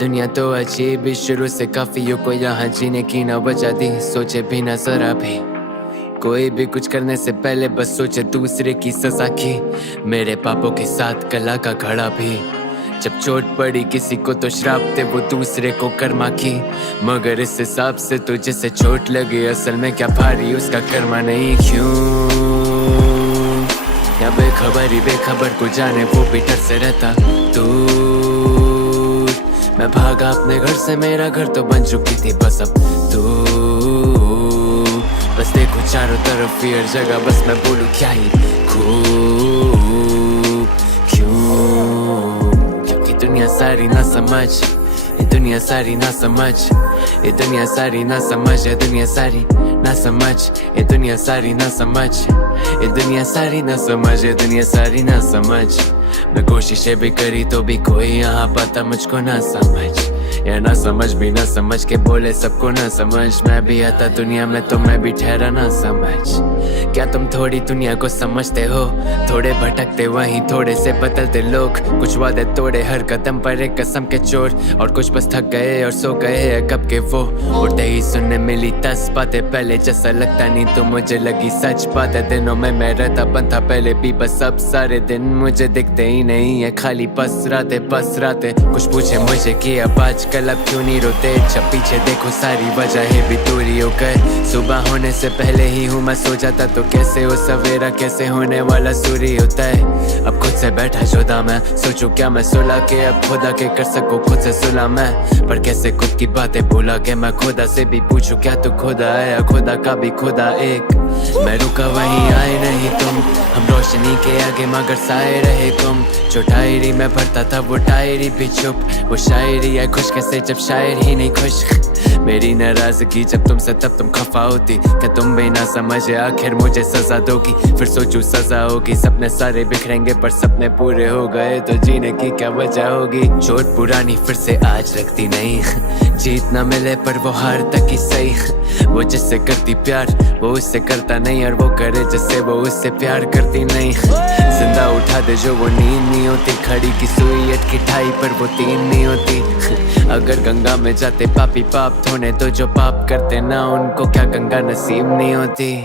दुनिया तो अजीब ही शुरू से काफियों को यहाँ जीने की न वजह दी, सोचे भी न जरा भी। कोई भी कुछ करने से पहले बस सोचे दूसरे की सजा की। मेरे पापों के साथ कला का घड़ा भी, जब चोट पड़ी किसी को तो श्राप थे वो दूसरे को कर्मा की। मगर इस हिसाब से तो जिसे चोट लगी असल में क्या भारी उसका कर्मा नहीं क्यों। या बेखबर को जाने वो भी डर से रहता दूर। मैं भागा अपने घर से, मेरा घर तो बन चुकी थी बस अब दूर। बस देखो चारों तरफ फिर जगह, बस मैं बोलूं क्या ही खूब क्यों। क्योंकि दुनिया सारी ना समझ, ये दुनिया सारी ना समझ, ये दुनिया सारी ना समझ, ये दुनिया सारी ना समझ, ये दुनिया सारी ना समझ, ये दुनिया सारी ना समझ, ये दुनिया सारी ना समझ। मैं कोशिशें भी करी तो भी कोई यहाँ पता मुझको ना समझ, या ना समझ भी ना समझ के बोले सबको ना समझ। मैं भी आता दुनिया में तो मैं भी ठहरा ना समझ। क्या तुम थोड़ी दुनिया को समझते हो? थोड़े भटकते वहीं थोड़े से बदलते लोग, कुछ वादे तोड़े हर कदम पर एक कसम के चोर, और कुछ बस थक गए और सो गए हैं कब के वो। उठते ही सुनने मिली 10 बातें, पहले जैसा लगता नहीं तो मुझे लगी सच बातें। दिनों में मैं रहता बंद था पहले भी, बस अब सारे दिन मुझे दिखते ही नहीं है, खाली बस रातें। कुछ पूछे मुझे कि अब आजकल अब क्यों नहीं रोते, जब पीछे देखो सारी वजह भी दूरी हो गए। सुबह होने से पहले ही हूँ मैं सो जाता, तो कैसे हो सवेरा, कैसे होने वाला सूर्य होता है। अब खुद से बैठा जुदा मैं सोचूं क्या मैं सुलह के अब खुदा के कर सकूं खुद से सुलह मैं। पर कैसे खुद की बातें भूला के मैं खुदा से भी पूछूं क्या तू खुदा है या खुदा का भी खुदा एक। मैं रुका वहीं आए नहीं तुम, हम रोशनी के आगे मगर साए रहे तुम। जो डायरी में भरता था वो डायरी भी चुप, वो शायरी है खुश कैसे जब शायर ही नहीं खुश। मेरी नाराजगी जब तुमसे तब तुम खफा होती, क्या तुम भी ना समझे आखिर मुझे सजा दोगी। फिर सोचूं सजा होगी, सपने सारे बिखरेंगे पर सपने पूरे हो गए तो जीने की क्या वजह होगी। चोट पुरानी फिर से आज लगती नहीं, जीत ना मिले पर वो हार तक ही सही। वो जिससे करती प्यार वो उससे करता नहीं, और वो करे जिससे वो उससे प्यार करती नहीं। जिंदा उठा दे जो वो नींद नहीं होती, खड़ी की सुई अटकी ठाई पर वो तीन नहीं होती। अगर गंगा में जाते पापी पाप धोने तो जो पाप करते ना उनको क्या गंगा नसीब नहीं होती।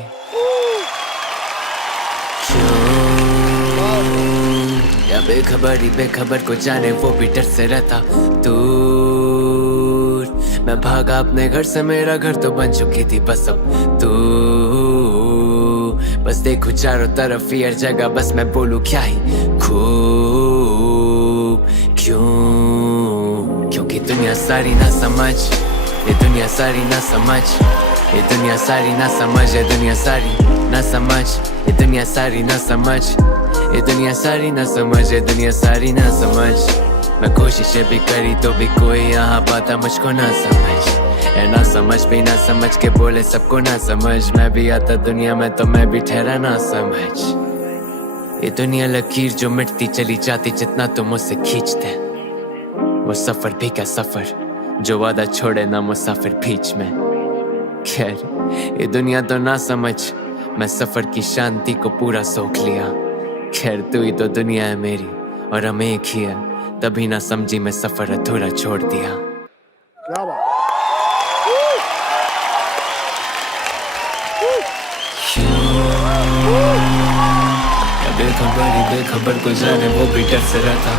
या बेखबर को जाने वो भी डर से रहता दूर। मैं भागा अपने घर से, मेरा घर तो बन चुकी थी बस अब दूर। बस देखो चारों तरफ फिर जगह, बस मैं बोलूं क्या ही खूब क्यों। क्योंकि दुनिया सारी ना समझ, ये दुनिया सारी ना समझ, ये दुनिया सारी ना समझ, ये दुनिया सारी ना समझ, ये दुनिया सारी ना समझ, ये दुनिया सारी ना समझ, ये दुनिया सारी ना समझ। मैं कोशिशें भी करी तो भी कोई यहाँ पाता मुझको ना समझ, या ना समझ भी ना समझ के बोले सबको ना समझ। मैं भी आता दुनिया में तो मैं भी ठहरा ना समझ। ये दुनिया लकीर जो मिटती चली जाती जितना तुम उससे खींचते, वो सफर भी क्या सफर जो वादा छोड़े ना मुसाफिर बीच में। खैर ये दुनिया तो ना समझ, मैं सफर की शांति को पूरा सोख लिया। खैर तू ही तो दुनिया है मेरी और हम एक ही है, तभी ना समझी मैं सफर अधूरा छोड़ दिया। क्या बात। बेखबर को जाने वो भी डर से रहता।